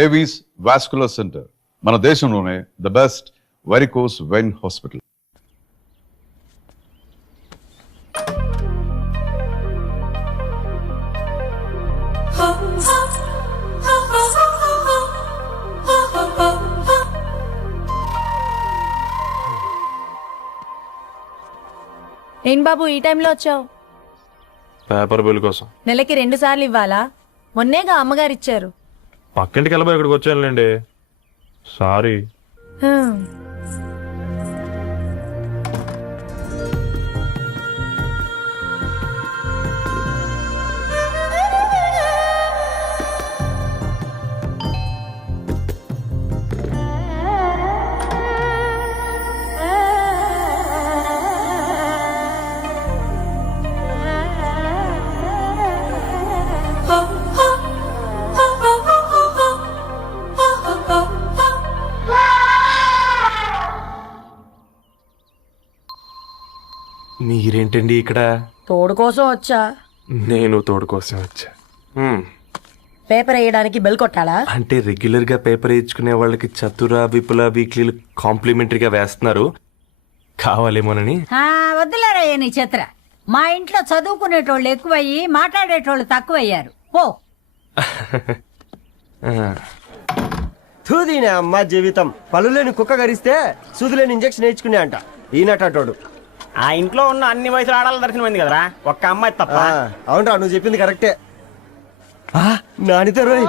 Avis vascular centre మన దేశంలోనే the best varicose vein hospital. ఏం బాబు ఈ టైంలో వచ్చావు? పేపర్ బిల్ కోసం. నెలకి 2 సార్లు ఇవ్వాలా? మొన్నేగా అమ్మగారు ఇచ్చారు. పక్కింటికి వెళ్ళబోయి ఇక్కడికి వచ్చానులేండి. సారీ. మీరేంటండి ఇక్కడ? తోడు కోసం వచ్చా. నేను తోడు కోసం వచ్చా. పేపర్ వేయడానికి బెల్ కొట్టాలా? అంటే రెగ్యులర్ గా పేపర్ వేయించుకునే వాళ్ళకి చతుర విపుల వీక్లీలు కాంప్లిమెంటరీగా వేస్తున్నారు, కావాలేమోనని. వద్దులేరా నీ చిత్ర. మా ఇంట్లో చదువుకునేటోళ్ళు ఎక్కువయ్యి మాట్లాడేటోళ్ళు తక్కువయ్యారు. ఓ తూదీనే అమ్మ జీవితం. పలులేని కుక్క గరిస్తే సుదులేని ఇంజక్షన్ వేయించుకునే అంట ఈనటోడు. ఆ ఇంట్లో ఉన్న అన్ని వయసుల ఆడాల దర్శనమైంది కదరా, ఒక్క అమ్మాయి తప్ప. అవునరా, నువ్వు చెప్పింది కరెక్టే. నానిత రోయ్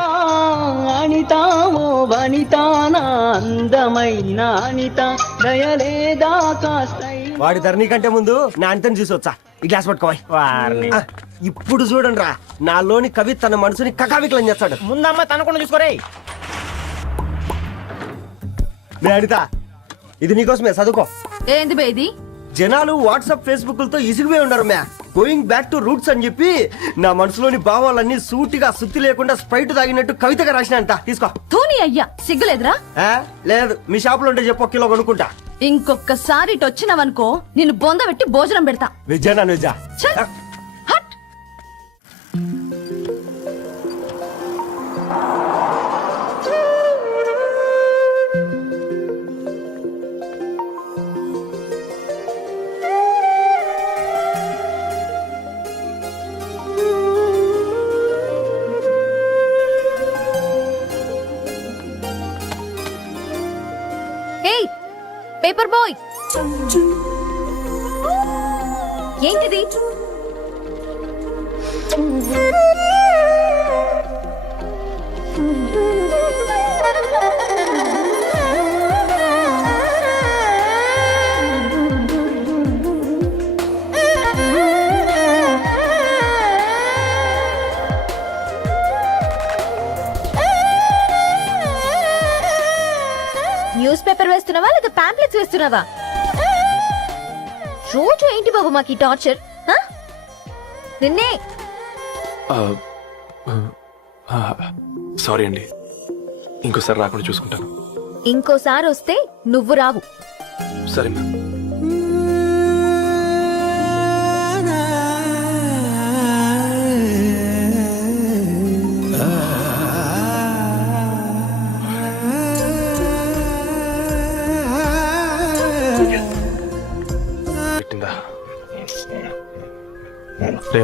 అనితామో వనితానా అందమైన అనిత దయలేదా కాస్తై. వాడి ధరణి కంటే ముందు నానితని చూసి వచ్చా. ఈ గ్లాస్ పట్టుకోవాలి. వారిని ఇప్పుడు చూడండి రా, నాలోని కవి తన మనసుని కకావికలం చేస్తాడు. ముందమ్మ తనకుండా చూసుకోరే. అనిత, ఇది నీకోసమే, చదువుకో. ఏంది బేది? జనాలు వాట్సాప్ ఫేస్బుక్లతో ఇసిగిపోయి ఉన్నారు మ్యా. గోయింగ్ బ్యాక్ టు రూట్స్ అని చెప్పి నా మనసులోని భావాలన్నీ సూటిగా సుత్తి లేకుండా స్ప్రైట్ తాగినట్టు కవితగా రాసిన అంట. తీసుకో. తూని అయ్యా, సిగ్గులేదురా? లేదు, మీ షాప్ లో ఉంటే చెప్పు, 1 కిలో కొనుక్కుంటా. ఇంకొకసారి ఇటు వచ్చినావనుకో నిన్ను బొంద పెట్టి భోజనం పెడతా. నిజానా నిజా? హట్. పేపర్ బాయ్, ఏంటిది? న్యూస్ పేపర్ వేస్తున్నావా లేదా పాంప్లెట్స్ వేస్తున్నావా? రోజు ఏంటి బాబు మాకు ఈ టార్చర్? నిన్నే. సారీ అండి, ఇంకోసారి రాకుండా చూసుకుంటాను. ఇంకోసారి వస్తే నువ్వు రావు. సరే మ్యామ్.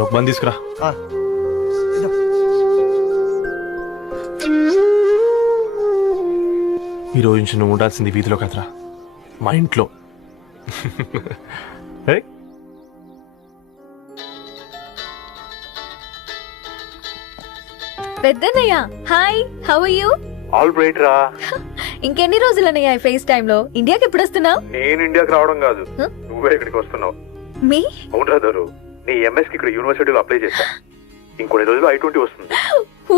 ఒక మంది తీసుకురా. ఈ రోజు నుంచి నువ్వు ఉండాల్సింది వీధిలో కదరా, మా ఇంట్లో. పెద్దన్నయ్య, hi, how are you? All right రా. ఇంకెన్ని రోజులన్నయ్య ఫేస్ టైమ్ లో? ఇండియాకి ఎప్పుడు వస్తున్నావు? నేను ఇండియాకి రావడం కాదు, నువ్వే ఇక్కడికి వస్తున్నావు. మీ? అవునరా దరు, నీ ఎంఎస్ కి ఇక్కడ యూనివర్సిటీలో అప్లై చేశా. ఇంకొన్ని రోజులు I-20 వస్తుంది.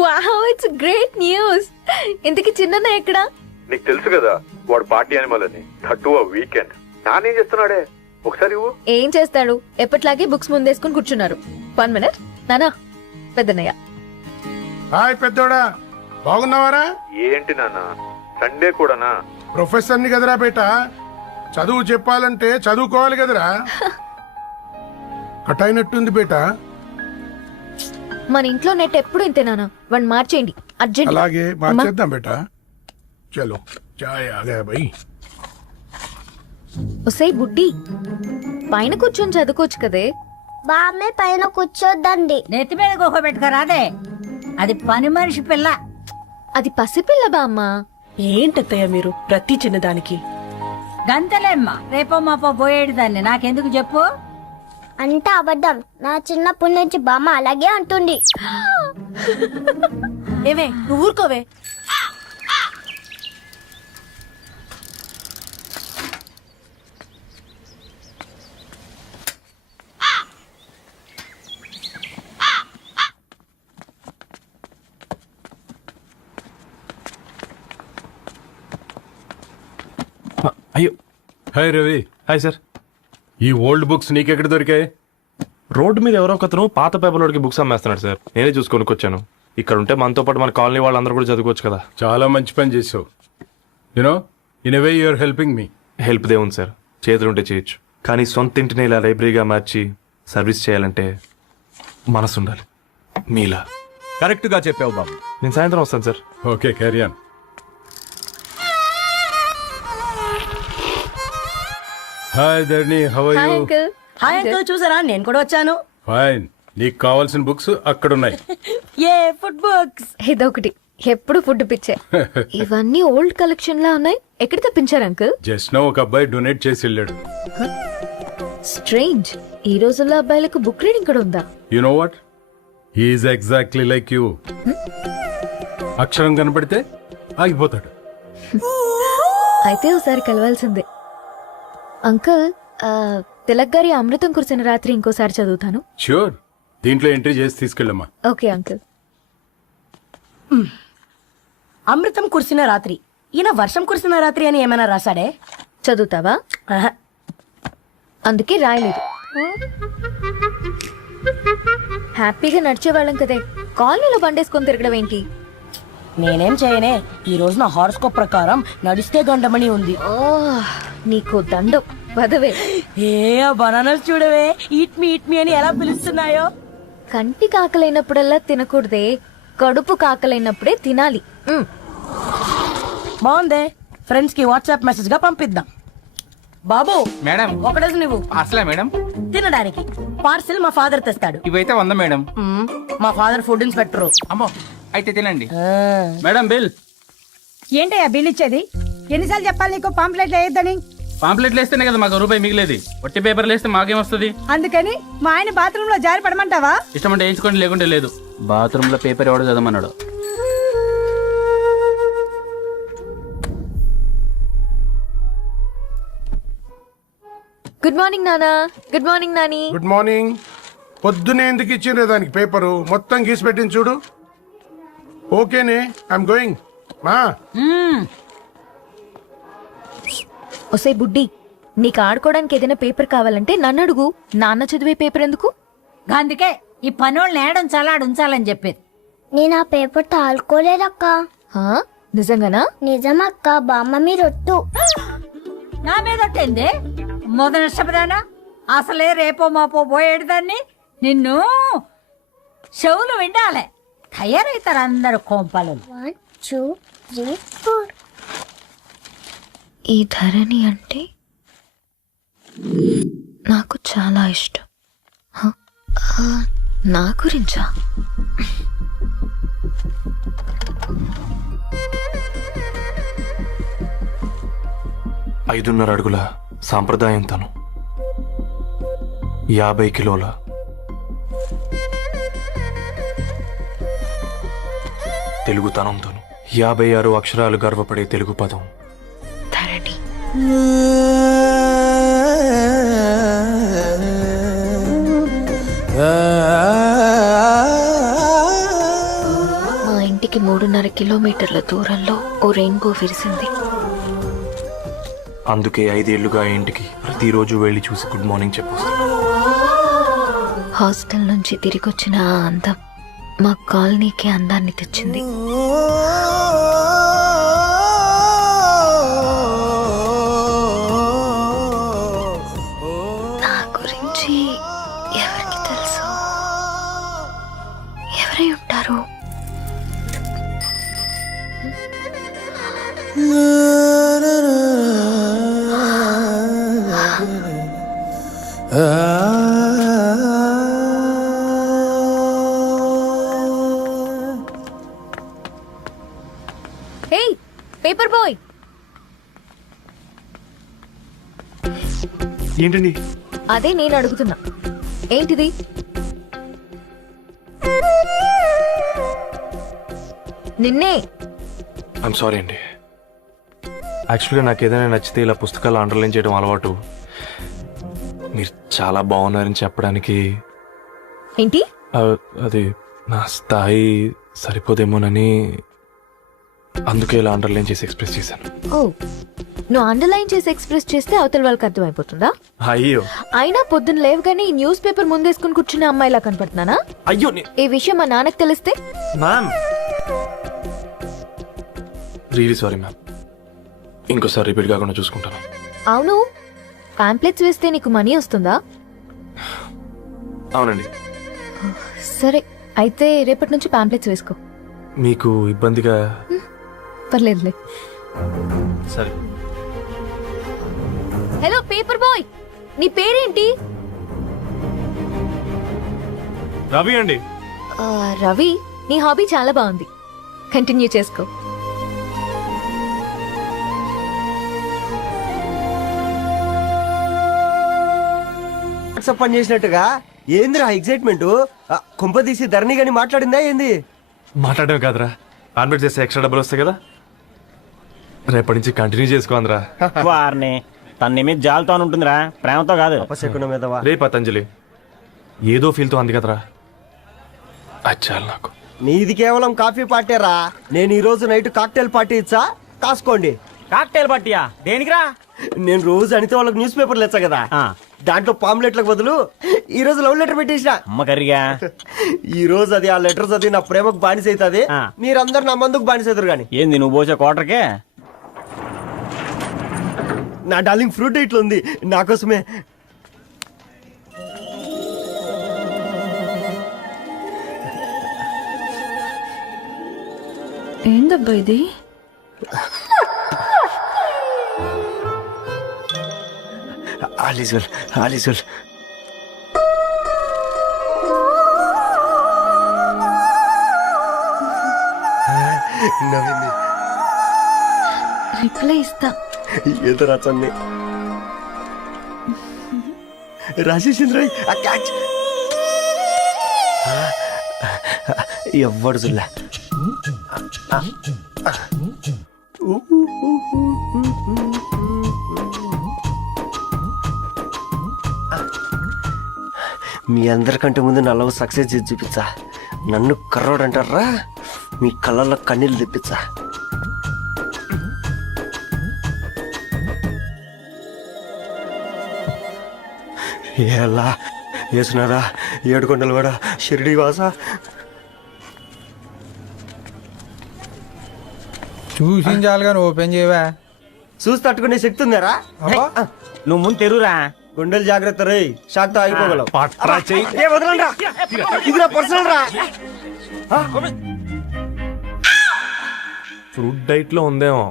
Wow, it's great news. ఇంతకి చిన్నన్నయ్య ఎక్కడ? నీకు తెలుసు కదా, వాడు పార్టీ అనిమల్ అని. థర్టూ వీకెండ్ నానేం చేస్తున్నాడే, ఒకసారి ఏం చేస్తాడు? ఎప్పట్లాగే బుక్స్ ముందేసుకుని కూర్చున్నారు. 1 మినిట్. నానా, పెద్దన్నయ్య. హాయ్ పెద్దోడా, బాగున్నావారా? ఏంటి నాన్న, సండే కూడానా? ప్రొఫెసర్ ని కదరా బేట, చదువు చెప్పాలంటే చదువుకోవాలి కదరా. కట్ అయినట్టుంది బేట. మన ఇంట్లో నెట్ ఎప్పుడు ఇంతేనా? వాడిని మార్చేయండి. అర్జెంట్ అలాగే మార్చేద్దాం బేటా. చలో చాయ్ ఆగా భయ్. ఒసే బుడ్డి పైన కూర్చొని చదువుకోవచ్చు కదే. బామ్మే పైన కూర్చోద్దండి. నెత్తి మీద గుహ పెట్టుకోరాదే, అది పని మనిషి పిల్ల. అది పసిపిల్ల బామ్మ. ఏంటత్తయ్య మీరు ప్రతి చిన్నదానికి? గంతలేమ్మా, రేపో మాపో పోయేడు దాన్ని నాకెందుకు చెప్పు. అంటే అబద్ధం. నా చిన్నప్పటి నుంచి బామ్మ అలాగే అంటుంది. ఏవే నువ్వు ఊరుకోవే. అయ్యో. హాయ్ రవి. Hi sir. ఈ ఓల్డ్ బుక్స్ నీకెక్కడ దొరికాయి? రోడ్డు మీద ఎవరో ఒకతను పాత పేపర్లోకి బుక్స్ అమ్మేస్తున్నాడు సార్. నేనే చూసుకొని వచ్చాను. ఇక్కడ ఉంటే మనతో పాటు మన కాలనీ వాళ్ళందరూ కూడా చదువుకోవచ్చు కదా. చాలా మంచి పని చేసావు. You know in a way you're helping me. Help దే ఉంది సార్, చేతులుంటే చేయొచ్చు. కానీ సొంత ఇంటిని ఇలా లైబ్రరీగా మార్చి సర్వీస్ చేయాలంటే మనసు ఉండాలి మీలా. కరెక్ట్ గా చెప్పావు బాబు. నేను సాయంత్రం వస్తాను sir. Okay carry on. Hi Dharni, how are hi you? Uncle. Hi uncle, చూసారా నేను కూడా వచ్చాను. ఫైన్. నీకు కావాల్సిన బుక్స్ అక్కడ ఉన్నాయి. ఏ ఫుడ్ బుక్స్? ఇదొకటి ఎప్పుడు ఫుడ్ పిచ్చే. ఇవన్నీ ఓల్డ్ కలెక్షన్ లా ఉన్నాయి. ఎక్కడ తెప్పించారు అంకుల్? జస్ట్ నో ఒక అబ్బాయి డొనేట్ చేసి వెళ్ళాడు. స్ట్రేంజ్. ఈ రోజుల్లో అబ్బాయిలకు బుక్ రీడింగ్ కూడా ఉందా? You know what, he's exactly like you. అక్షరం కనపడితే ఆగిపోతాడు. అయితే ఒకసారి కలవాల్సిందే. అంకుల్, తిలక్ గారి అమృతం కురిసిన రాత్రి ఇంకోసారి చదువుతాను. ష్యూర్. దీంట్లో ఎంట్రీ చేసి తీసుకెళ్ళమ్మా. Okay uncle. అమృతం కురిసిన రాత్రి. ఈయన వర్షం కురిసిన రాత్రి అని ఏమైనా రాశాడే? చదువుతావా? ఆహా. అందుకే రాయలేదు. హ్యాపీగా నడిచేవాళ్ళం కదే, కాలనీలో బండేసుకొని తిరగడం ఏంటి? నేనేం చేయనే. ఈ రోజు నా హారోస్కోప్ ప్రకారం నడిస్తే గండమణి ఉంది. ఓ, నీకు దండం పదవే. ఏ బనానాస్ చూడవే, ఈట్ మీ అని ఎలా పిలుస్తున్నాయో. కంటి కాకలైనప్పుడల్లా తినకూడదే, కడుపు కాకలైనప్పుడే తినాలి. బాగుందే, ఫ్రెండ్స్ కి వాట్సాప్ మెసేజ్ గా పంపిద్దాం. బాబు మేడం ఒకడేసి నువ్వు అసలే మేడం తినడానికి పార్సిల్ మా ఫాదర్ తెస్తాడు. ఇవైతే 100 మేడం. మా ఫాదర్ ఫుడ్ ఇన్స్పెక్టర్. అమ్మో, అయితే తినండి మేడం. బిల్ ఏంటయ్యా బిల్ ఇచ్చేది? ఎన్నిసార్లు చెప్పాలి నీకు పాంప్లెట్లు వేయొద్దని? పాంప్లెట్లు వేస్తేనే కదా మాకు రూపాయి మిగిలేది. ఒట్టి పేపర్లు వేస్తే మాకేం వస్తుంది? అందుకని మా ఆయన బాత్రూమ్ లో జారి పడమంటావా? ఇష్టమంటే వేయించుకోండి, లేకుంటే లేదు. బాత్రూమ్ లో పేపర్ ఎవడో చదవమన్నాడు. గుడ్ మార్నింగ్ నానా. Good morning Nani. Good morning. పొద్దునే ఎందుకు ఇచ్చిండ్రే దానికి పేపరు? మొత్తం గీసి పెట్టింది చూడు. ఓకేనే, ఐఎమ్ గోయింగ్. మా ఒసే బుడ్డి, నీకు ఆడుకోవడానికి ఏదైనా పేపర్ కావాలంటే నన్ను అడుగు. నాన్న చదివే పేపర్ ఎందుకు? అందుకే ఈ పనోళ్ళని ఏడం చలాడు ఉంచాలని చెప్పేది. నేను ఆ పేపర్ తాలుకోలేదక్క. హా? నిజంగానా? నిజమక్క, బామ్మ మీరొట్టు. నా మీద ఒట్టేందే మొదటి నష్టపదానా? అసలే రేపో మాపో పోయేడు దాన్ని. నిన్ను చెవులు విండాలే, తయారవుతారు అందరు కోంపాలు. 1 2 3 4. ఈ ధరణి అంటే నాకు చాలా ఇష్టం. హ? నా గురించా? ఐదున్నర అడుగుల సాంప్రదాయం తను, 50 కిలోల తెలుగుతనంతోను, 56 అక్షరాలు గర్వపడే తెలుగు పదం ధరణి. మా ఇంటికి 3.5 కిలోమీటర్ల దూరంలో ఓ రెయిన్బో విరిసింది. అందుకే 5 ఏళ్లుగా ఇంటికి ప్రతిరోజు వెళ్ళి చూసి గుడ్ మార్నింగ్ చెప్పొస్తాను. హాస్టల్ నుంచి తిరిగి వచ్చిన ఆ అందం మా కాలనీకి అందాన్ని తెచ్చింది. నా గురించి ఎవరికి తెలుసు? ఎవరై ఉంటారు? హే పేపర్ బాయ్, ఏంటండి? అదే నేను అడుగుతున్నా, ఏంటిది? నిన్నే. ఐమ్ సారీ అండి. యాక్చువల్గా నాకు ఏదైనా నచ్చితే ఇలా పుస్తకాలు అండర్లైన్ చేయడం అలవాటు. మీరు చాలా బాగున్నారని చెప్పడానికి ఏంటి? అది నా స్థాయి సరిపోదేమోనని అందుకే ఇలా అండర్లైన్ చేసి ఎక్స్ప్రెస్ చేశాను. ఓ, నువ్వు అండర్లైన్ చేసి ఎక్స్ప్రెస్ చేస్తే అవతల వాళ్ళకి అర్థమైపోతుందా? అయ్యో, అయినా పొద్దున్న లేవగానే ఈ న్యూస్ పేపర్ ముందేసుకుని కూర్చున్న అమ్మాయిలా కనపడుతున్నానా? అయ్యో ఈ విషయం మా నాన్నకు తెలిస్తే? Ma'am, really sorry ma'am. ఇంకోసారి రిపీట్ కాకుండా చూసుకుంటాను. అవును, పాంప్లెట్స్ వేస్తే నీకు మనీ వస్తుందా? అవునండి. సరే, అయితే రేపటి నుంచి పాంప్లెట్స్ వేసుకో. మీకు ఇబ్బందిగా? పర్లేదులే. సరే. హలో పేపర్ బాయ్, నీ పేరేంటి? రవి అండి. రవి, నీ హాబీ చాలా బాగుంది, కంటిన్యూ చేసుకో. పని చేసినట్టుగా ఏందిరా ఎగ్జైట్మెంట్? కొంప తీసి ధరణి గాని మాట్లాడిందా ఏంది? మాట్లాడడం కాదురా, కాన్వర్ట్ చేస్తే ఎక్స్ట్రా డబ్బులు వస్తాయి కదా, రేపటి నుంచి కంటిన్యూ చేసుకో అందరా. వారిని తన మీద జాలతో ఉంటుందిరా, ప్రేమతో కాదు. అపశకునం మీదవా? రే పతంజలి, ఏదో ఫీల్తో అంది కదరా, అది చాలు నాకు. నీది కేవలం కాఫీ పార్టీరా. నేను ఈ రోజు నైట్ కాక్టైల్ పార్టీ ఇచ్చా, కాసుకోండి. కాక్టైల్ పార్టీయా? దేనికిరా? నేను రోజు అనితే వాళ్ళకి న్యూస్ పేపర్లు ఇచ్చా కదా, దాంట్లో పాంప్లెట్లకు బదులు ఈ రోజు లవ్ లెటర్ పెట్టేసిన. అమ్మ కర్రీగా ఈ రోజు అది ఆ లెటర్ చదివి నా ప్రేమకు బానిస అవుతుంది, మీరందరు నా మందుకు బానిస అవుతారు. కానీ ఏంది నువ్వు పోసే కోటర్కే? నా డార్లింగ్ ఫ్రూట్ ఇట్లా ఉంది నా కోసమే. ఏందబ్బా ఇది? ఆలిజుల్ ఆలిజుల్ నవ్వింది. రిప్లై ఇస్తా. ఏదో రాచండి రాజేసింద్ర క్యాచ్ ఎవ్వడు చూడలే. మీ అందరికంటే ముందు నా లవ్ సక్సెస్ చేసి చూపించా. నన్ను కర్రోడు అంటారా, మీ కళ్ళల్లో కన్నీళ్ళు తెప్పించా. ఎలా వేసినారా ఏడుకొండలు కూడా షిరిడి వాస. చూసించాలి కానీ ఓపెన్ చేయవా? చూసి తట్టుకునే శక్తి ఉందారా? నువ్వు ముందు తెరురా. గుండెలు జాగ్రత్త రే, షాక్తో ఆగిపోగలవు. పట్రా చెయ్యి. ఇది నా పర్సనల్ రా. ఫ్రూట్ డైట్ లో ఉందేమో.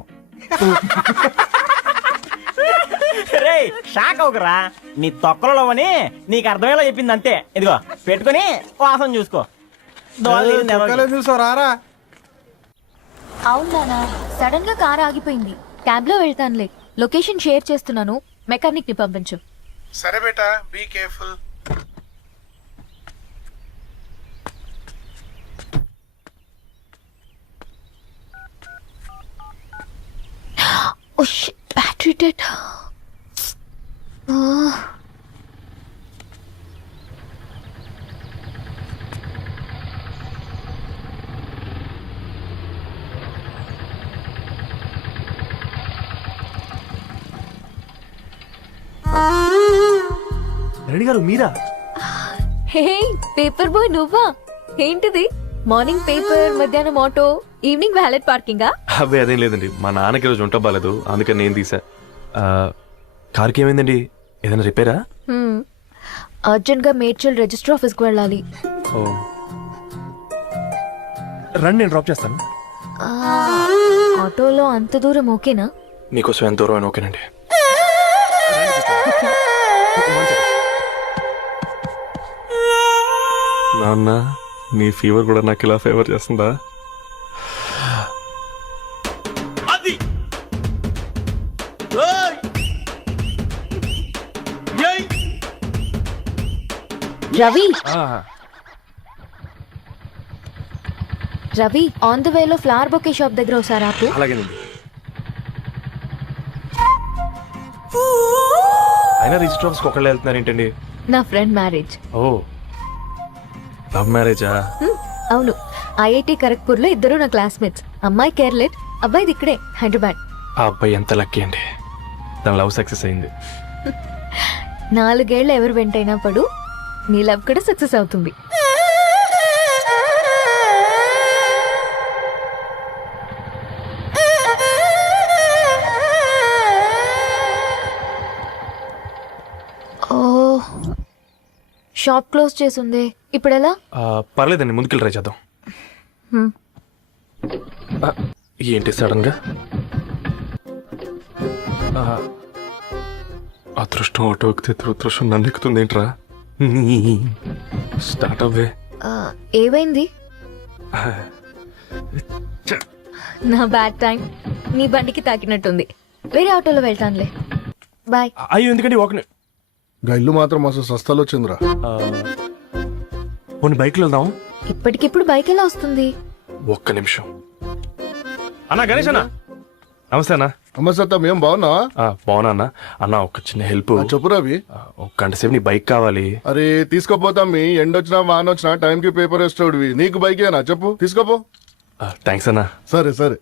రే షాక్ అవకరా, నీ తొక్కలలో అని నీకు అర్థమయ్యేలా చెప్పింది అంతే. ఇదిగో పెట్టుకుని వాసన చూసుకో. చూసావు రారా? అవునా, సడన్ గా కార్ ఆగిపోయింది, క్యాబ్ లో వెళ్తానులే. లొకేషన్ షేర్ చేస్తున్నాను, మెకానిక్ ని పంపించు. సరే బేటా, be careful. Oh shit, battery dead. Reddy గారు మీరా? హే పేపర్ బాయ్, నువ్వా? ఏంటిది? మార్నింగ్ పేపర్, మధ్యాహ్నం ఆటో, ఈవినింగ్ వ్యాలెట్ పార్కింగా? అబ్బాయి అదేం లేదండి, మా నాన్నకి రోజు ఉంట బాగాలేదు, అందుకని నేను తీసా. కార్కి ఏమైందండి? ఏదైనా రిపేరా? అర్జెంట్ గా మేడ్చల్ రిజిస్టర్ ఆఫీస్ కు వెళ్ళాలి. రండి, నేను డ్రాప్ చేస్తాను. ఆటోలో అంత దూరం ఓకేనా? మీకోసం ఎంత దూరం అయినా ఓకేనండి. నాన్న, నీ ఫీవర్ కూడా నాకు ఇలా ఫేవర్ చేస్తుందా? రవి రవి, ఆన్ ద వేలో ఫ్లవర్ బొకే షాప్ దగ్గర ఒకసారి ఆపు. అలాగేనండి. అయినా రిజిస్టర్ ఆఫీస్కి ఒకళ్ళు వెళ్తున్నారు ఏంటండి? నా ఫ్రెండ్ మ్యారేజ్. ఓ, లవ్ మ్యారేజా? అవును, ఐఐటి ఖరగ్పూర్ లో ఇద్దరు నా క్లాస్మేట్స్. అమ్మాయి కేర్లెట్, అబ్బాయిది ఇక్కడే హైదరాబాద్. ఆ అబ్బాయి ఎంత లక్కీ అండి, తన లవ్ సక్సెస్ అయింది. 4 ఏళ్ళు ఎవరు వెంటైనా పడు, నీ లవ్ కూడా సక్సెస్ అవుతుంది. ఓ, షాప్ క్లోజ్ చేసింది, ఇప్పుడు ఎలా? పర్లేదండి, ముందుకెళ్ళి ట్రై చేద్దాం. ఏంటి సడన్ గా? అదృష్టం ఆటో ఎక్కితే దురదృష్టం నన్ను ఎక్కుతుంది ఏంట్రా? స్టార్ట్ అవ్వే. ఏమైంది? నా బ్యాడ్ టైం, నీ బండికి తాకినట్టుంది. వేరే ఆటోలో వెళ్తానులే, బాయ్. అయ్యో, ఎందుకండి ఒక ఇల్లు మాత్రం అసలు సస్తాలో వచ్చిందిరా. పోనీ బైక్లో వెళ్దాం. ఇప్పటికిప్పుడు బైక్ ఎలా వస్తుంది? ఒక్క నిమిషం. అన్నా, గణేష్ అన్న, నమస్తే అన్న. నమస్తే, ఏం బాగున్నావా? బాగున్నా అన్న. అన్న, ఒక చిన్న హెల్ప్. చెప్పు రవి. ఒక గంట సేపు నీ బైక్ కావాలి. అరే తీసుకోపోతాం, మీ ఎండొచ్చినా వానొచ్చినా టైంకి పేపర్ వేస్తాడువి. నీకు బైక్ ఏనా చెప్పు, తీసుకోపో. థ్యాంక్స్ అన్న. సరే సరే.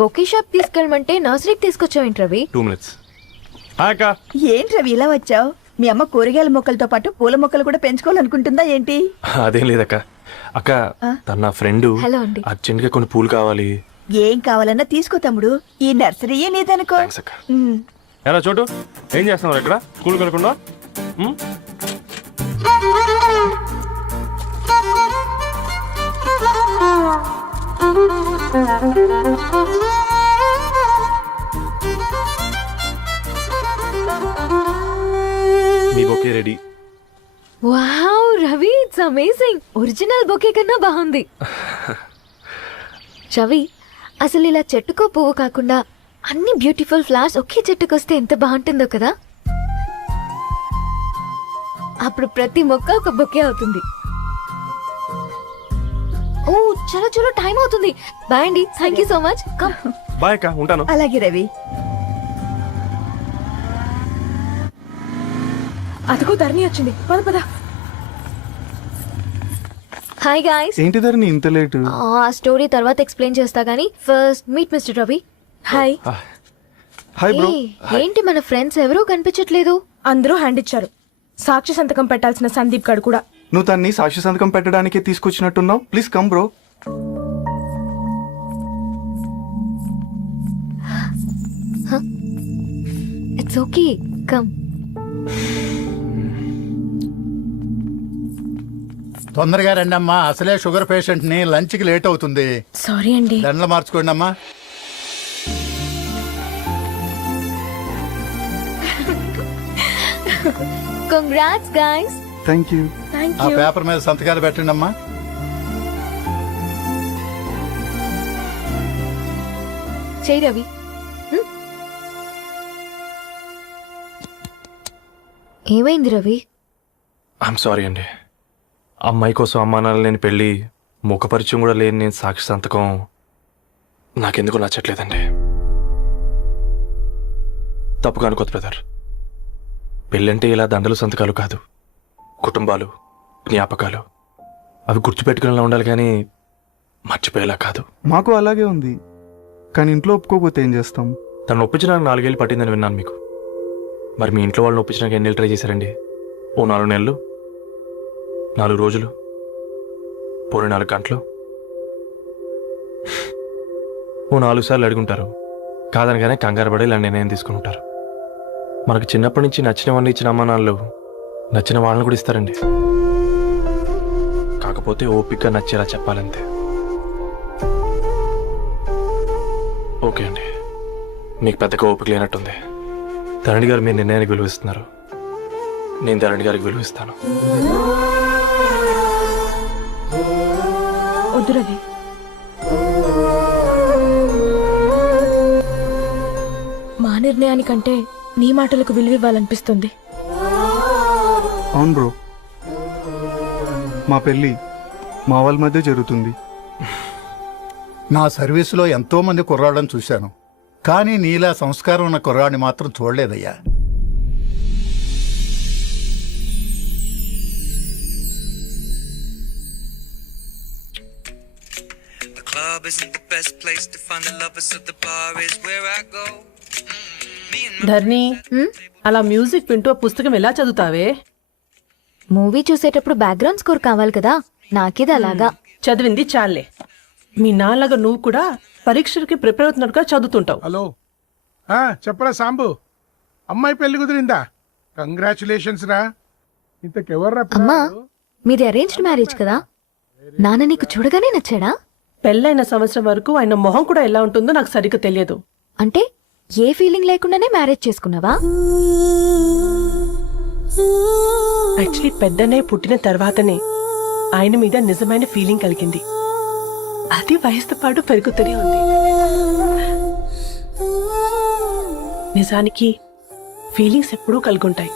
బొకే షాప్ తీసుకెళ్ళమంటే నర్సరీకి తీసుకొచ్చావేంటి రవి? 2 minutes. ఏంటి రవి ఇలా వచ్చావు? మీ అమ్మ కూరగాయల మొక్కలతో పాటు పూల మొక్కలు కూడా పెంచుకోవాలనుకుంటుందా ఏంటి? అదేం లేదక్క. అక్క, తన నా ఫ్రెండ్, హలో అండి. అర్జెంట్ గా కొన్ని పూలు కావాలి. ఏం కావాలన్నా తీసుకో తమ్ముడు, ఈ నర్సరీయే నీదనుకో. ఎలా చోటు, ఏం చేస్తున్నావు ఇక్కడ? స్కూల్ కనుకుండా మీ bouquet ready. Wow Ravi, it's amazing. Original bouquet కన్నా బాగుంది. రవి, అసలు ఇలా చెట్టుకో పువ్వు కాకుండా అన్ని బ్యూటిఫుల్ ఫ్లవర్స్ ఒకే చెట్టుకొస్తే ఎంత బాగుంటుందో కదా. అప్పుడు ప్రతి మొక్క ఒక బొకే అవుతుంది. ఓ చలో చలో, టైం అవుతుంది. బాయ్ అండి, thank you so much. Bye అక్క, ఉంటాను. అలాగే రవి. అదిగో ధరణి వచ్చింది, పద పద. Hi guys. ఏంటి ధరణి ఇంత లేట్? ఆ స్టోరీ తర్వాత ఎక్స్ప్లెయిన్ చేస్తా గానీ first meet mister Ravi. Hi. Hi bro. ఏంటి మన ఫ్రెండ్స్ ఎవరూ కనిపించట్లేదు? అందరూ హ్యాండ్ ఇచ్చారు. సాక్షి సంతకం పెట్టాల్సిన సందీప్ గడు కూడా. నువ్వు తన్ని సాక్షి సంతకం పెట్టడానికే తీసుకొచ్చినట్టున్నావు. Please come bro. It's okay, come. తొందరగా రండి అమ్మా, అసలే షుగర్ పేషెంట్ ని, లంచ్ కి లేట్ అవుతుంది. సారీ అండి. దండలు మార్చుకోండి అమ్మా. Congrats guys. Thank you. ఆ పేపర్ మీద సంతకాలు పెట్టండి అమ్మా. చేయి రవి. ఏమైంది రవి? ఐఎమ్ సారీ అండి. అమ్మాయి కోసం అమ్మా నాన్న లేని పెళ్ళి, ముఖపరిచయం కూడా లేని నేను సాక్షి సంతకం నాకెందుకు నచ్చట్లేదండి. తప్పుగా అనుకోదు బ్రదర్. పెళ్ళంటే ఇలా దండలు సంతకాలు కాదు, కుటుంబాలు, జ్ఞాపకాలు. అవి గుర్తుపెట్టుకునేలా ఉండాలి కానీ మర్చిపోయేలా కాదు. మాకు అలాగే ఉంది, కానీ ఇంట్లో ఒప్పుకోకపోతే ఏం చేస్తాం? తను ఒప్పించడానికి 4 ఏళ్ళు పట్టిందని విన్నాను మీకు. మరి మీ ఇంట్లో వాళ్ళని ఒప్పించడానికి ఎన్ని ఏళ్ళు ట్రై చేశారండి? ఓ 4 నెలలు, 4 రోజులు, పోనీ 4 గంటలు, ఓ 4 సార్లు అడుగుంటారు. కాదనగానే కంగారు పడి ఇలా నిర్ణయం తీసుకుని ఉంటారు. మనకు చిన్నప్పటి నుంచి నచ్చినవన్నీ ఇచ్చిన అమ్మ నాన్నలు నచ్చిన వాళ్ళని కూడా ఇస్తారండి. కాకపోతే ఓపిక నచ్చేలా చెప్పాలంతే. ఓకే అండి, మీకు పెద్దగా ఓపిక లేనట్టుంది. ధరణి గారు మీ నిర్ణయానికి విలువిస్తున్నారు, నేను ధరణి గారికి విలువిస్తాను. వద్దు రవి. మా నిర్ణయానికంటే నీ మాటలకు విలువివ్వాలనిపిస్తుంది. అవును బ్రో, మా పెళ్ళి మా వాళ్ళ మధ్య జరుగుతుంది. నా సర్వీసులో ఎంతో మంది కుర్రాళ్ళని చూశాను, కానీ నీలా సంస్కారం ఉన్న కుర్రాడిని మాత్రం చూడలేదయ్యా. ధర్ని, అలా మ్యూజిక్ వింటూ ఆ పుస్తకం ఎలా చదువుతావే? మూవీ చూసేటప్పుడు బ్యాక్గ్రౌండ్ స్కోర్ కావాలి కదా, నాకేది అలాగా. చదివింది చాలే. మీ నాన్నగా నువ్వు కూడా పరీక్షలకి ప్రిపేర్ అవుతున్నట్టుగా చదువుతుంటావు. హలో, చెప్పరా సాంబు, అమ్మాయి పెళ్లి కుదిరిందా? కంగ్రాచులేషన్స్ రా. ఇంతకెవర్రా? అమ్మా, మీది అరేంజ్డ్ మ్యారేజ్ కదా, నాన్న నీకు చూడగానే నచ్చాడా? పెళ్ళైన సంవత్సరం వరకు ఆయన మొహం కూడా ఎలా ఉంటుందో నాకు సరిగ్గా తెలియదు. అంటే ఏ ఫీలింగ్ లేకుండానే మ్యారేజ్ చేసుకున్నావా? యాక్చువల్లీ పెద్దనే పుట్టిన తర్వాతనే ఆయన మీద నిజమైన ఫీలింగ్ కలిగింది. అది వయసుతో పాటు పెరుగుతూనే ఉంది. నిజానికి ఫీలింగ్స్ ఎప్పుడూ కలుగుంటాయి.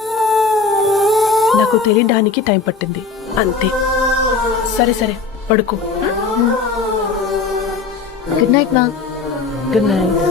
నాకు తెలియడానికి టైం పట్టింది అంతే. సరే సరే, పడుకో. గుడ్ నైట్ మా. Good night.